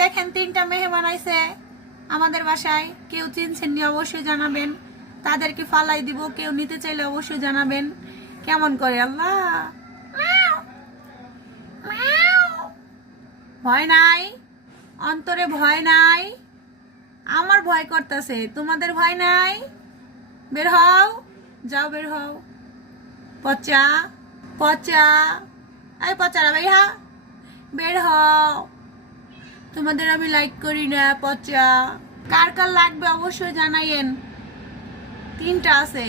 দেখেন 3টা মেহমান আইছে আমাদের বাসায়, কেউ চিনছেন নি অবশ্যই জানাবেন, তাদেরকে ফালাই দিব, কেউ নিতে চাইলে অবশ্যই জানাবেন। কেমন করে আল্লাহ, ভয় নাই, অন্তরে ভয় নাই, আমার ভয় করতেছে, তোমাদের ভয় নাই? বের হও, যাও বের হও। পচা পচা, এই পচারা ভাই, হ্যাঁ বের হও, তোমাদের আমি লাইক করি না। পচা, কার কার লাগবে অবশ্যই জানাইয়েন। 3টা আছে।